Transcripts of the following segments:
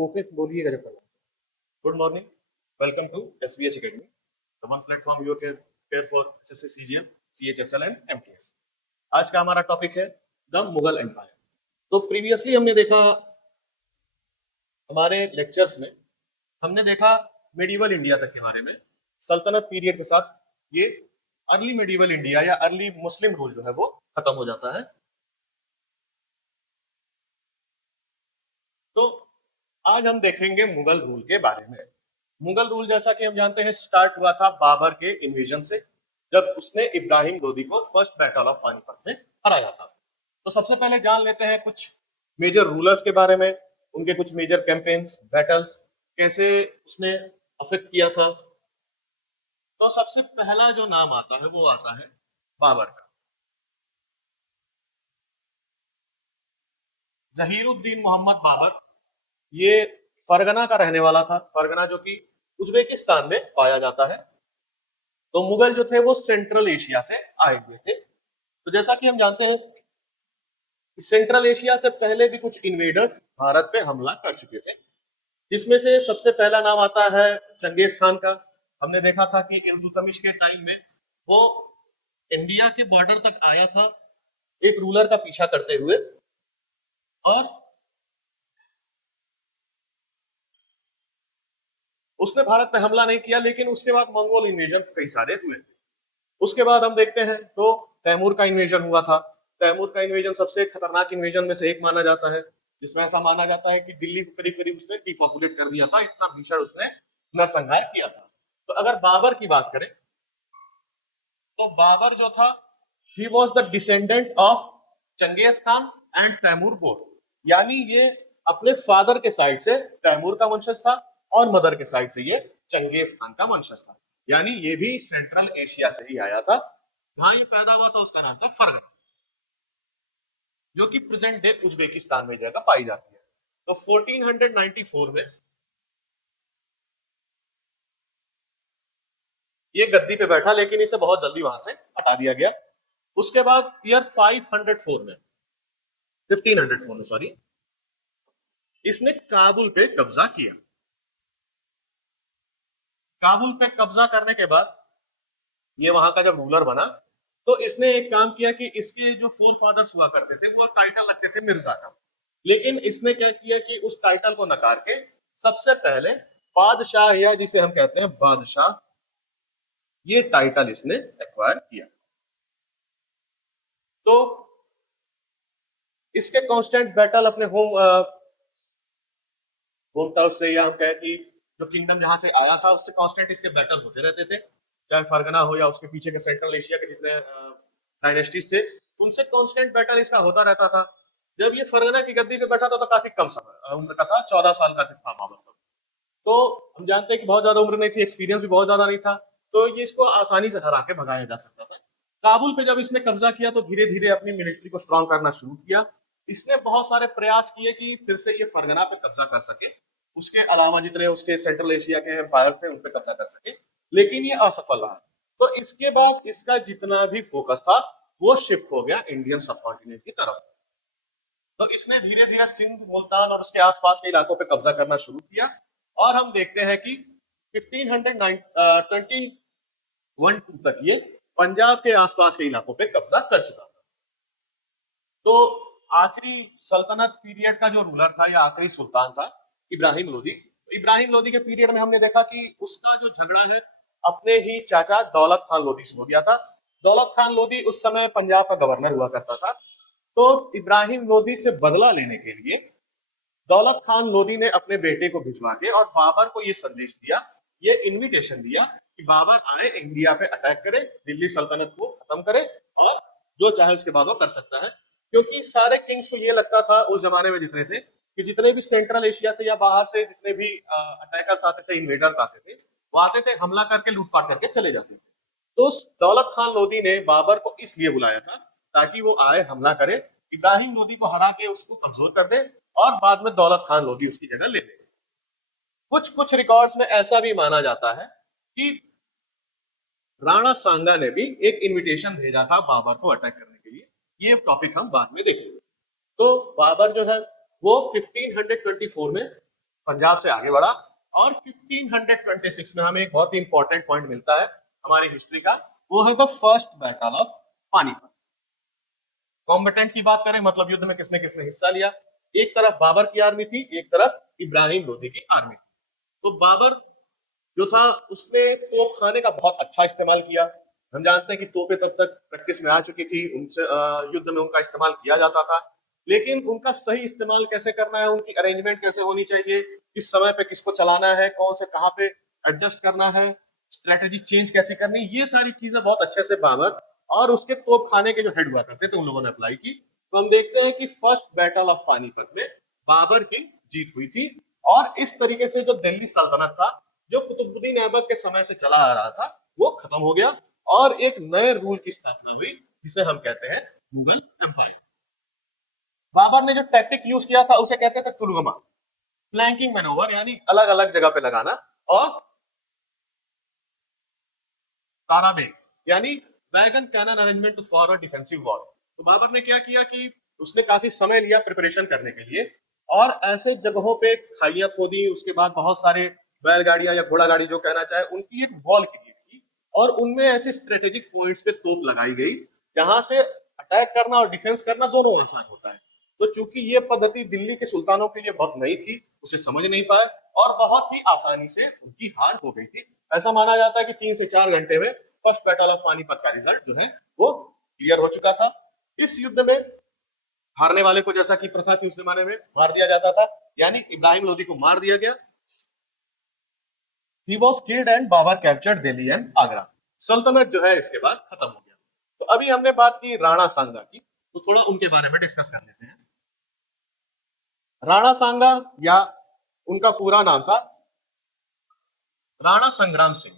Okay बोलिएगा जब तक। Good morning, welcome to SBH academy, the one platform you can prepare for SSC, CGL, CHSL and MTS. आज का हमारा topic है द मुगल एम्पायर। तो प्रीवियसली हमने देखा, हमारे लेक्चर्स में हमने देखा मेडिवल इंडिया तक के बारे में, सल्तनत पीरियड के साथ ये अर्ली मेडिवल इंडिया या अर्ली मुस्लिम रूल जो है वो खत्म हो जाता है। तो आज हम देखेंगे मुगल रूल के बारे में। मुगल रूल जैसा कि हम जानते हैं स्टार्ट हुआ था बाबर के इन्वेजन से, जब उसने इब्राहिम लोदी को फर्स्ट बैटल ऑफ पानीपत में हराया था। तो सबसे पहले जान लेते हैं कुछ मेजर रूलर्स के बारे में, उनके कुछ मेजर कैंपेन्स, बैटल्स कैसे उसने अफेक्ट किया था। तो सबसे पहला जो नाम आता है वो आता है बाबर का। जहीरुद्दीन मोहम्मद बाबर, ये फरगना का रहने वाला था, फरगना जो कि उज्बेकिस्तान में पाया जाता है। तो मुगल जो थे वो सेंट्रल एशिया से आए हुए थे। तो जैसा कि हम जानते हैं सेंट्रल एशिया से पहले भी कुछ इन्वेडर्स भारत पे हमला कर चुके थे, जिसमें से सबसे पहला नाम आता है चंगेज खान का। हमने देखा था कि इल्तुतमिश के टाइम में वो इंडिया के बॉर्डर तक आया था एक रूलर का पीछा करते हुए, और उसने भारत पे हमला नहीं किया, लेकिन उसके बाद मंगोल इन्वेजन कई सारे हुए थे। उसके बाद हम देखते हैं तो तैमूर का इन्वेजन हुआ था। तैमूर का इन्वेजन सबसे खतरनाक इन्वेजन में से एक माना जाता है, जिसमें ऐसा माना जाता है कि दिल्ली को करीब करीब उसने डिपॉपुलेट कर दिया था, इतना भीषण उसने नरसंहार किया था। तो अगर बाबर की बात करें तो बाबर जो था he was the descendant of Genghis Khan and Timur both, यानी ये अपने फादर के साइड से तैमूर का वंशज था और मदर के साइड से ये चंगेज खान का वंशज था, यानी ये भी सेंट्रल एशिया से ही आया था। जहां ये पैदा हुआ था उसका नाम था फरगना, जो कि प्रेजेंट डे उज्बेकिस्तान में जगह पाई जाती है। तो 1494 में ये गद्दी पे बैठा, लेकिन इसे बहुत जल्दी वहां से हटा दिया गया। उसके बाद ईयर 504 में 1504 में सॉरी, इसने काबुल पे कब्जा किया। काबुल पे कब्जा करने के बाद ये वहां का जब रूलर बना तो इसने एक काम किया कि इसके जो फोर फादर्स हुआ करते थे वो टाइटल रखते थे मिर्जा का, लेकिन इसने क्या किया कि उस टाइटल को नकार के सबसे पहले बादशाह, या जिसे हम कहते हैं बादशाह, ये टाइटल इसने एक्वायर किया। तो इसके कांस्टेंट बैटल अपने होम टाउन से, या हम कहें कि जो किंगडम जहां से आया था उससे कांस्टेंट इसके बैटल होते रहते थे, चाहे फरगना हो या उसके पीछे के सेंट्रल एशिया के जितने डायनेस्टीज थे, उनसे कांस्टेंट बैटल इसका होता रहता था। जब ये फरगना की गद्दी पे बैठा था तो काफी कम समय उम्र का था, 14 साल का था बाबर। तो हम जानते हैं कि बहुत ज्यादा उम्र नहीं थी, एक्सपीरियंस भी बहुत ज्यादा नहीं था, तो ये इसको आसानी से हरा के भगाया जा सकता था। काबुल पे जब इसने कब्जा किया तो धीरे धीरे अपनी मिलिट्री को स्ट्रॉन्ग करना शुरू किया। इसने बहुत सारे प्रयास किए कि फिर से ये फरगना पे कब्जा कर सके, उसके अलावा जितने उसके सेंट्रल एशिया के एम्पायर्स थे उन पे कब्जा कर सके, लेकिन ये असफल रहा। तो इसके बाद इसका जितना भी फोकस था वो शिफ्ट हो गया इंडियन सब कॉन्टिनेंट की तरफ। तो इसने धीरे धीरे सिंध, मुल्तान और उसके आसपास के इलाकों पे कब्जा करना शुरू किया, और हम देखते हैं कि 1521 तक ये पंजाब के आसपास के इलाकों पे कब्जा कर चुका था। तो आखिरी सल्तनत पीरियड का जो रूलर था या आखिरी सुल्तान था इब्राहिम लोदी। इब्राहिम लोदी के पीरियड में हमने देखा कि उसका जो झगड़ा है अपने ही चाचा दौलत खान लोदी से हो गया था। दौलत खान लोदी उस समय पंजाब का गवर्नर हुआ करता था। तो इब्राहिम लोदी से बदला लेने के लिए दौलत खान लोदी ने अपने बेटे को भिजवा के और बाबर को ये संदेश दिया, ये इनविटेशन दिया कि बाबर आए, इंडिया पे अटैक करे, दिल्ली सल्तनत को खत्म करे, और जो चाहे उसके बाद वो कर सकता है। क्योंकि सारे किंग्स को ये लगता था उस जमाने में जितने थे कि जितने भी सेंट्रल एशिया से या बाहर से जितने भी अटैकर्स आते थे, इन्वेडर्स आते थे, वो आते थे, हमला करके लूटपाट करके चले जाते थे। तो दौलत खान लोदी ने बाबर को इसलिए बुलाया था ताकि वो आए, हमला करे, इब्राहिम लोदी को हरा के उसको कमजोर कर दे, और बाद में दौलत खान लोदी उसकी जगह ले ले। कुछ कुछ रिकॉर्ड्स में ऐसा भी माना जाता है कि राणा सांगा ने भी एक इनविटेशन भेजा था बाबर को अटैक करने के लिए। ये टॉपिक हम बाद में देखेंगे। तो बाबर जो है वो 1524 में पंजाब से आगे बढ़ा और 1526 में हमें एक बहुत ही इंपॉर्टेंट पॉइंट मिलता है हमारी हिस्ट्री का, वो है the first battle of Panipat. Combatant की बात करें, मतलब युद्ध में किसने किसने हिस्सा लिया, एक तरफ बाबर की आर्मी थी, एक तरफ इब्राहिम लोदी की आर्मी थी। तो बाबर जो था उसने तोप खाने का बहुत अच्छा इस्तेमाल किया। हम जानते हैं कि तोपें तब तक प्रैक्टिस में आ चुकी थी, उनसे युद्ध में उनका इस्तेमाल किया जाता था, लेकिन उनका सही इस्तेमाल कैसे करना है, उनकी अरेंजमेंट कैसे होनी चाहिए, किस समय पे किसको चलाना है, कौन से कहाँ पे एडजस्ट करना है, स्ट्रेटेजी चेंज कैसे करनी, ये सारी चीजें बहुत अच्छे से बाबर और उसके तोप खाने के जो हेड हुआ करते थे उन लोगों ने अप्लाई की। तो हम देखते हैं कि फर्स्ट बैटल ऑफ पानीपत में बाबर की जीत हुई थी और इस तरीके से जो दिल्ली सल्तनत था जो कुतुबुद्दीन ऐबक के समय से चला आ रहा था वो खत्म हो गया और एक नए रूल की स्थापना हुई जिसे हम कहते हैं मुगल एम्पायर। बाबर ने जो टैक्टिक यूज किया था उसे कहते थे तुर्गमा, फ्लैंकिंग मैनोवर, यानी अलग अलग जगह पे लगाना, और ताराबेग यानी wagon cannon arrangement for a defensive war. तो बाबर ने क्या किया कि उसने काफी समय लिया प्रिपरेशन करने के लिए और ऐसे जगहों पे खाइयां खोदी, उसके बाद बहुत सारे बैलगाड़ियां या घोड़ा गाड़ी जो कहना चाहे उनकी एक वॉल क्रिएट की और उनमें ऐसे स्ट्रेटेजिक पॉइंट्स पे तोप लगाई गई जहां से अटैक करना और डिफेंस करना दोनों आसान होता है। तो चूंकि ये पद्धति दिल्ली के सुल्तानों के लिए बहुत नई थी, उसे समझ नहीं पाए और बहुत ही आसानी से उनकी हार हो गई थी। ऐसा माना जाता है कि 3 से 4 घंटे में फर्स्ट बैटल ऑफ पानीपत का रिजल्ट जो है वो क्लियर हो चुका था। इस युद्ध में हारने वाले को, जैसा कि प्रथा थी उस जमाने में, मार दिया जाता था, यानी इब्राहिम लोदी को मार दिया गया। He was killed and Babur captured Delhi and Agra. सल्तनत जो है इसके बाद खत्म हो गया। तो अभी हमने बात की राणा सांगा की, तो थोड़ा उनके बारे में डिस्कस कर लेते हैं। राणा सांगा या उनका पूरा नाम था राणा संग्राम सिंह,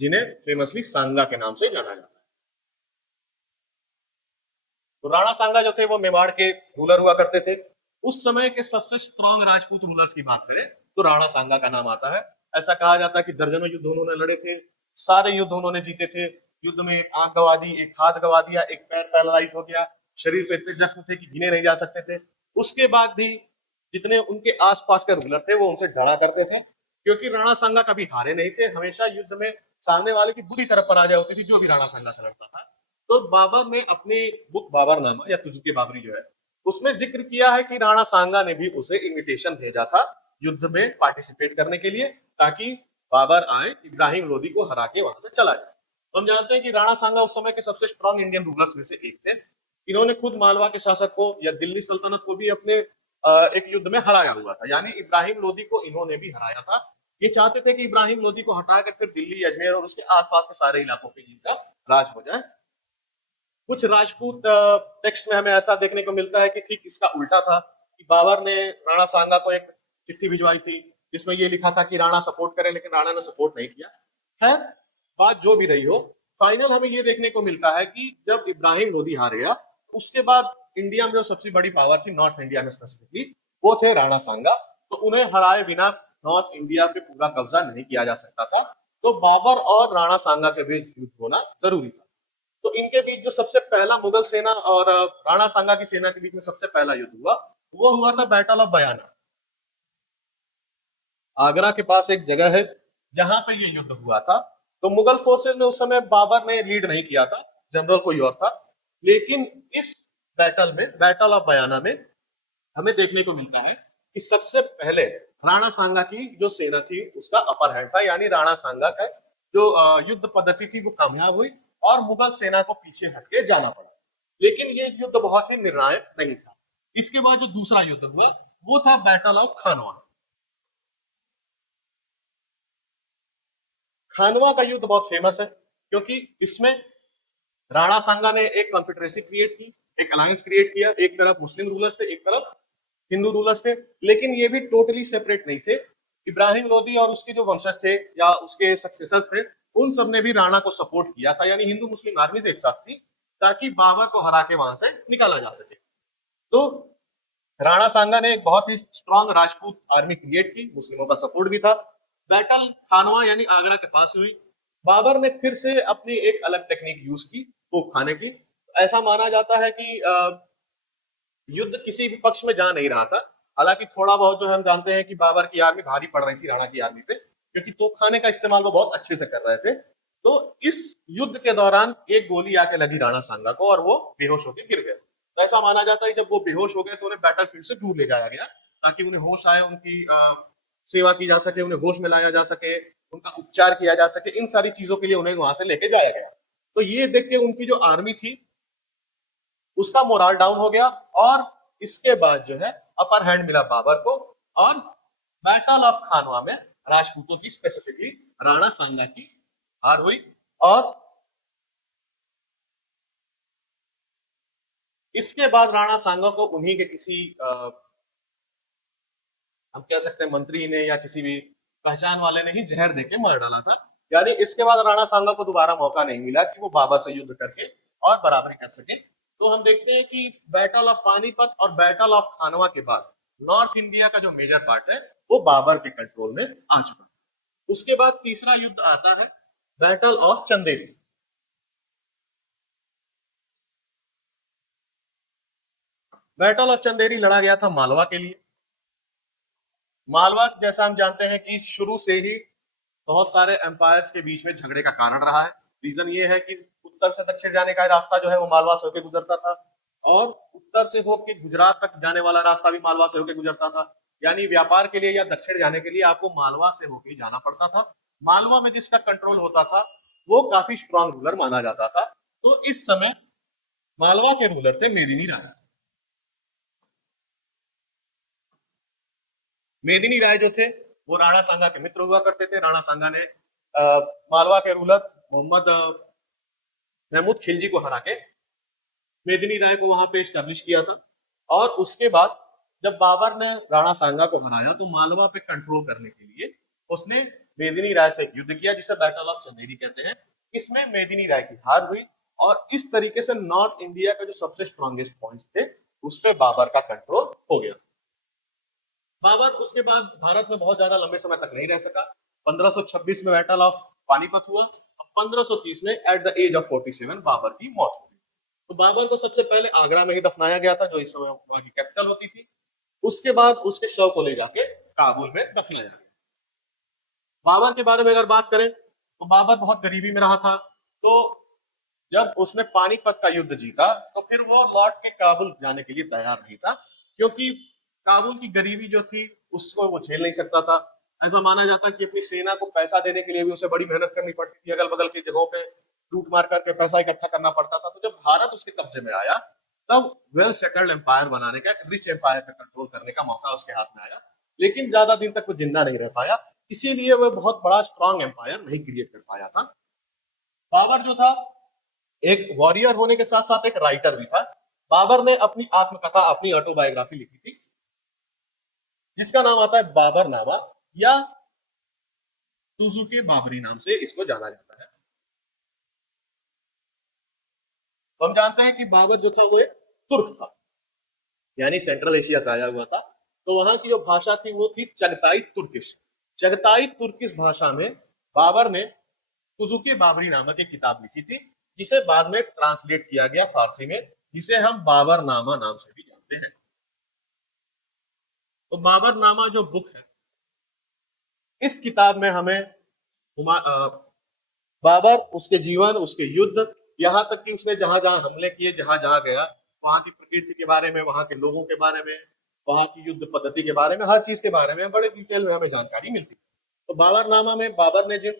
जिन्हें फेमसली सांगा के नाम से जाना जाता है। तो राणा सांगा जो थे वो मेवाड़ के रूलर हुआ करते थे। उस समय के सबसे स्ट्रॉन्ग राजपूत रूलर्स की बात करें तो राणा सांगा का नाम आता है। ऐसा कहा जाता है कि दर्जनों युद्ध उन्होंने लड़े थे, सारे युद्ध उन्होंने जीते थे। युद्ध में एक आंख गवा दी, एक हाथ गवा दिया, एक पैर पैरालाइज हो गया, शरीर पे इतने जख्म थे कि गिने नहीं जा सकते थे। उसके बाद भी जितने उनके आसपास के रूलर थे वो उनसे डरा करते थे, क्योंकि राणा सांगा कभी हारे नहीं थे, हमेशा युद्ध में सामने वाले की बुरी तरफ पराजय होती थी जो भी राणा सांगा से लड़ता था। तो बाबर ने अपनी बुक बाबरनामा या तुझके बाबरी जो है उसमें जिक्र किया है कि राणा सांगा ने भी उसे इनविटेशन भेजा था युद्ध में पार्टिसिपेट करने के लिए, ताकि बाबर आए इब्राहिम लोदी को हरा के वहां से चला जाए। तो हम जानते हैं कि राणा सांगा उस समय के सबसे स्ट्रॉन्ग इंडियन रूलर्स में से एक थे। इन्होंने खुद मालवा के शासक को या दिल्ली सल्तनत को भी अपने एक युद्ध में हराया हुआ था, यानी इब्राहिम लोदी को इन्होंने भी हराया था। ये चाहते थे कि इब्राहिम लोदी को हटाकर फिर दिल्ली, अजमेर और उसके आसपास के सारे इलाकों पे इनका राज हो जाए। कुछ राजपूत टेक्स्ट में हमें ऐसा देखने को मिलता है कि ठीक इसका उल्टा था, कि बाबर ने राणा सांगा को एक चिट्ठी भिजवाई थी जिसमें ये लिखा था कि राणा सपोर्ट करे, लेकिन राणा ने सपोर्ट नहीं किया। खैर, बात जो भी रही हो, फाइनल हमें ये देखने को मिलता है कि जब इब्राहिम लोदी हार गया उसके बाद इंडिया में जो सबसे बड़ी पावर थी नॉर्थ इंडिया में स्पेसिफिकली, वो थे राणा सांगा। तो उन्हें हराए बिना नॉर्थ इंडिया पे पूरा कब्जा नहीं किया जा सकता था। तो बाबर और राणा सांगा के बीच युद्ध होना जरूरी था। तो इनके बीच जो सबसे पहला मुगल सेना और राणा सांगा की सेना के बीच में सबसे पहला युद्ध हुआ, वो हुआ था बैटल ऑफ बयाना। आगरा के पास एक जगह है जहां पे ये युद्ध हुआ था। तो मुगल फोर्सेस में उस समय बाबर ने लीड नहीं किया था, जनरल कोई और था। लेकिन इस बैटल में, बैटल ऑफ बयाना में, हमें देखने को मिलता है कि सबसे पहले राणा सांगा की जो सेना थी उसका अपर हैंड था, यानी राणा सांगा का जो युद्ध पद्धति थी वो कामयाब हुई और मुगल सेना को पीछे हटके जाना पड़ा। लेकिन ये युद्ध बहुत ही निर्णायक नहीं था। इसके बाद जो दूसरा युद्ध हुआ वो था बैटल ऑफ खानवा। खानवा का युद्ध बहुत फेमस है क्योंकि इसमें राणा सांगा ने एक कॉन्फेडरेसी क्रिएट की, एक अलायंस क्रिएट किया। एक तरफ मुस्लिम रूलर्स थे, एक तरफ हिंदू रूलर्स थे, लेकिन ये भी टोटली सेपरेट नहीं थे। इब्राहिम लोदी और उसके जो वंशज थे या उसके सक्सेसर्स थे, उन सब ने भी राणा को सपोर्ट किया था, यानी हिंदू मुस्लिम आर्मीज एक साथ थी ताकि बाबर को हरा के वहां से निकाला जा सके। तो राणा सांगा ने एक बहुत ही स्ट्रॉन्ग राजपूत आर्मी क्रिएट की, मुस्लिमों का सपोर्ट भी था। बैटल खानवा यानी आगरा के पास हुई। बाबर ने फिर से अपनी एक अलग टेक्निक यूज की तोप खाने की। ऐसा माना जाता है कि युद्ध किसी भी पक्ष में जा नहीं रहा था। हालांकि थोड़ा बहुत जो हम जानते हैं कि बाबर की आर्मी भारी पड़ रही थी राणा की आर्मी पे, क्योंकि तोपखाने का इस्तेमाल वो बहुत अच्छे से कर रहे थे। तो इस युद्ध के दौरान एक गोली आके लगी राणा सांगा को और वो बेहोश होकर गिर गए। तो ऐसा माना जाता है जब वो बेहोश हो गए तो उन्हें बैटल फील्ड से दूर ले जाया गया, ताकि उन्हें होश आए, उनकी सेवा की जा सके, उन्हें होश में लाया जा सके, उनका उपचार किया जा सके। इन सारी चीजों के लिए उन्हें वहां से लेके जाया गया। तो ये देख के उनकी जो आर्मी थी उसका मोराल डाउन हो गया, और इसके बाद जो है अपर हैंड मिला बाबर को, और बैटल ऑफ खानवा में राजपूतों की, स्पेसिफिकली राणा सांगा की हार हुई। और इसके बाद राणा सांगा को उन्हीं के किसी हम कह सकते हैं मंत्री ने या किसी भी पहचान वाले ने ही जहर देके मार डाला था। यानी इसके बाद राणा सांगा को दोबारा मौका नहीं मिला कि वो बाबर से युद्ध करके और बराबरी कर सके। तो हम देखते हैं कि बैटल ऑफ पानीपत और बैटल ऑफ खानवा के बाद नॉर्थ इंडिया का जो मेजर पार्ट है वो बाबर के कंट्रोल में आ चुका है। उसके बाद तीसरा युद्ध आता है battle of Chanderi. Battle of Chanderi लड़ा गया था मालवा के लिए। मालवा जैसा हम जानते हैं कि शुरू से ही बहुत सारे एम्पायर्स के बीच में झगड़े का कारण रहा है। रीजन ये है कि उत्तर से दक्षिण जाने का रास्ता जो है वो मालवा से होकर गुजरता था, और उत्तर से होकर गुजरात तक जाने वाला रास्ता भी मालवा से होकर गुजरता था। यानी व्यापार के लिए या दक्षिण जाने के लिए आपको मालवा से होकर जाना पड़ता था। मालवा में जिसका कंट्रोल होता था वो काफी स्ट्रांग रूलर माना जाता था। तो इस समय मालवा के रूलर थे मेदिनी राय। मेदिनी राय जो थे वो राणा सांगा के मित्र हुआ करते थे। राणा सांगा ने मालवा के रूलर मोहम्मद महमूद खिलजी को हरा के मेदिनी राय को वहां पे स्टैब्लिश किया था। और उसके बाद जब बाबर ने राणा सांगा को हराया तो मालवा पे कंट्रोल करने के लिए उसने मेदिनी राय से युद्ध किया, जिसे बैटल ऑफ चंदेरी कहते हैं। इसमें मेदिनी राय की हार हुई, और इस तरीके से नॉर्थ इंडिया का जो सबसे स्ट्रॉन्गेस्ट पॉइंट्स थे उस पर बाबर का कंट्रोल हो गया। बाबर उसके बाद भारत में बहुत ज्यादा लंबे समय तक नहीं रह सका। 1526 में बैटल ऑफ पानीपत हुआ, और 1530 में at the age of 47 Babur की मौत हो गई। तो बाबर को सबसे पहले आगरा में ही दफनाया गया था, जो इस समय वहां की कैपिटल होती थी। उसके बाद उसके शव को ले जाके काबुल में दफनाया गया। बाबर के बारे में अगर बात करें तो बाबर बहुत गरीबी में रहा था। तो जब उसने पानीपत का युद्ध जीता तो फिर वो लौट के काबुल जाने के लिए तैयार नहीं था, क्योंकि काबुल की गरीबी जो थी उसको वो झेल नहीं सकता था। ऐसा माना जाता है कि अपनी सेना को पैसा देने के लिए भी उसे बड़ी मेहनत करनी पड़ती थी, अगल बगल की जगहों पे लूट मार करके पैसा इकट्ठा करना पड़ता था। तो जब भारत उसके कब्जे में आया तब वेल सेटल्ड एम्पायर बनाने का, रिच एम्पायर का कंट्रोल करने का मौका उसके हाथ में आया। लेकिन ज्यादा दिन तक वो जिंदा नहीं रह पाया, इसीलिए वह बहुत बड़ा स्ट्रांग एम्पायर नहीं क्रिएट कर पाया था। बाबर जो था एक वॉरियर होने के साथ साथ एक राइटर भी था। बाबर ने अपनी आत्मकथा, अपनी ऑटोबायोग्राफी लिखी थी, जिसका नाम आता है बाबरनामा, या सुजुकी बाबरी नाम से इसको जाना जाता है। तो हम जानते हैं कि बाबर जो था वो एक तुर्क था, यानी सेंट्रल एशिया से आया हुआ था। तो वहां की जो भाषा थी वो थी चगताई तुर्किश। चगताई तुर्किश भाषा में बाबर ने सुजुकी बाबरी नामक एक किताब लिखी थी, जिसे बाद में ट्रांसलेट किया गया फारसी में, जिसे हम बाबरनामा नाम से भी जानते हैं। तो बाबरनामा जो बुक है, इस किताब में हमें बाबर, उसके जीवन, उसके युद्ध, यहाँ तक कि उसने जहां जहां हमले किए, जहां जहां गया, वहां की प्रकृति के बारे में, वहां के लोगों के बारे में, वहां की युद्ध पद्धति के बारे में, हर चीज के बारे में बड़े डिटेल में हमें जानकारी मिलती है। तो बाबरनामा में बाबर ने जिन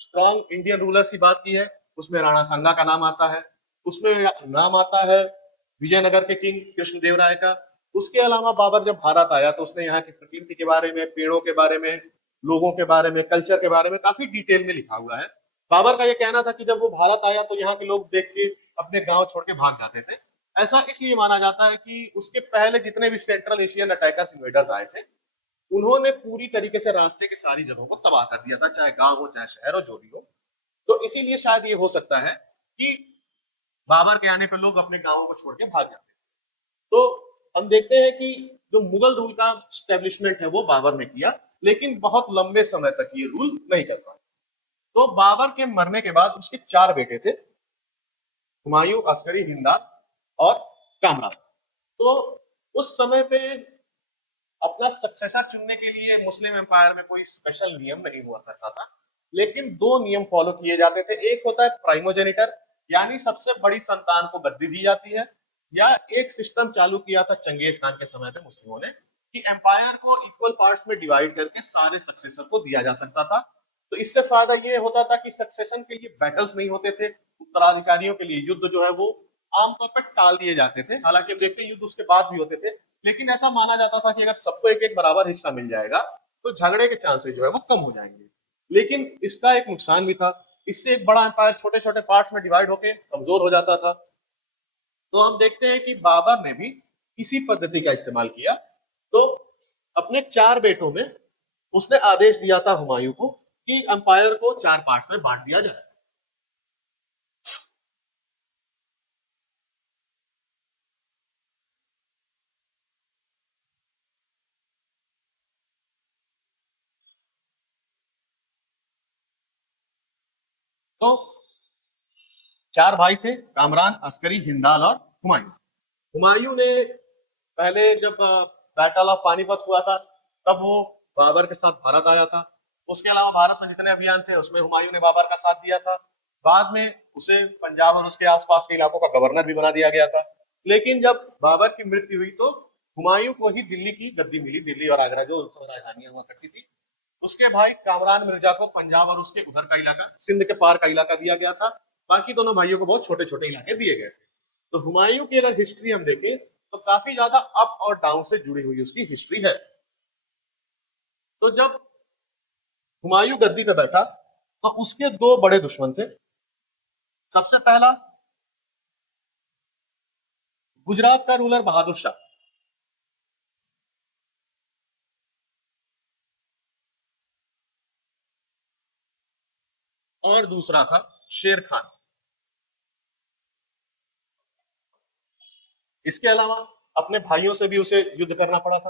स्ट्रॉन्ग इंडियन रूलर्स की बात की है उसमें राणा सांगा का नाम आता है, उसमें नाम आता है विजयनगर के किंग कृष्णदेव राय का। उसके अलावा बाबर जब भारत आया तो उसने यहाँ की प्रकृति के बारे में, पेड़ों के बारे में, लोगों के बारे में, कल्चर के बारे में काफी डिटेल में लिखा हुआ है। बाबर का यह कहना था कि जब वो भारत आया तो यहाँ के लोग देख के अपने गांव छोड़ के भाग जाते थे। ऐसा इसलिए माना जाता है कि उसके पहले जितने भी सेंट्रल एशियन अटैकर्स, इन्वेडर्स आए थे, उन्होंने पूरी तरीके से रास्ते की सारी जगहों को तबाह कर दिया था, चाहे गांव हो चाहे शहर हो, जो भी हो। तो इसीलिए शायद ये हो सकता है कि बाबर के आने पर लोग अपने गांवों को छोड़ के भाग जाते हैं। तो हम देखते हैं कि जो मुगल रूल का स्टेब्लिशमेंट है वो बाबर ने किया, लेकिन बहुत लंबे समय तक ये रूल नहीं कर पाया। तो बाबर के मरने के बाद उसके 4 बेटे थे, हुमायूं, अस्करी, हिंदा और कामरान। तो उस समय पे अपना सक्सेसर चुनने के लिए मुस्लिम एम्पायर में कोई स्पेशल नियम नहीं हुआ करता था, लेकिन 2 नियम फॉलो किए जाते थे। एक होता है प्राइमोजेनिटर, यानी सबसे बड़ी संतान को गद्दी दी जाती है, या एक सिस्टम चालू किया था चंगेज खान के समय पे मुस्लिमों ने कि एम्पायर को इक्वल पार्ट्स में डिवाइड करके सारे सक्सेसर को दिया जा सकता था। तो इससे फायदा ये होता था कि सक्सेशन के लिए बैटल्स नहीं होते थे, उत्तराधिकारियों के लिए युद्ध जो है वो आमतौर पर टाल दिए जाते थे। हालांकि हम देखते हैं युद्ध उसके बाद भी होते थे, लेकिन ऐसा माना जाता था कि अगर सबको एक एक बराबर हिस्सा मिल जाएगा तो झगड़े के चांसेस जो है वो कम हो जाएंगे। लेकिन इसका एक नुकसान भी था, इससे एक बड़ा एम्पायर छोटे छोटे पार्ट्स में डिवाइड होकर कमजोर हो जाता था। तो हम देखते हैं कि बाबर ने भी इसी पद्धति का इस्तेमाल किया। तो अपने 4 बेटों में उसने आदेश दिया था हुमायूं को कि एम्पायर को 4 पार्ट्स में बांट दिया जाए। तो 4 भाई थे, कामरान, अस्करी, हिंदाल और हुमायूं। हुमायूं ने पहले जब बैटल ऑफ पानीपत हुआ था तब वो बाबर के साथ भारत आया था। उसके अलावा भारत में जितने अभियान थे उसमें हुमायूं ने बाबर का साथ दिया था। बाद में उसे पंजाब और उसके आसपास के इलाकों का गवर्नर भी बना दिया गया था। लेकिन जब बाबर की मृत्यु हुई तो हुमायूं को ही दिल्ली की गद्दी मिली, दिल्ली और आगरा जो उस समय राजधानियां हुआ करती थी। उसके भाई कामरान मिर्जा को पंजाब और उसके उधर का इलाका, सिंध के पार का इलाका दिया गया था। बाकी दोनों भाइयों को बहुत छोटे छोटे इलाके दिए गए थे। तो हुमायूं की अगर हिस्ट्री हम देखें तो काफी ज्यादा अप और डाउन से जुड़ी हुई उसकी हिस्ट्री है। तो जब हुमायूं गद्दी पे बैठा तो उसके 2 बड़े दुश्मन थे। सबसे पहला गुजरात का रूलर बहादुर शाह, और दूसरा था शेर खान। इसके अलावा अपने भाइयों से भी उसे युद्ध करना पड़ा था।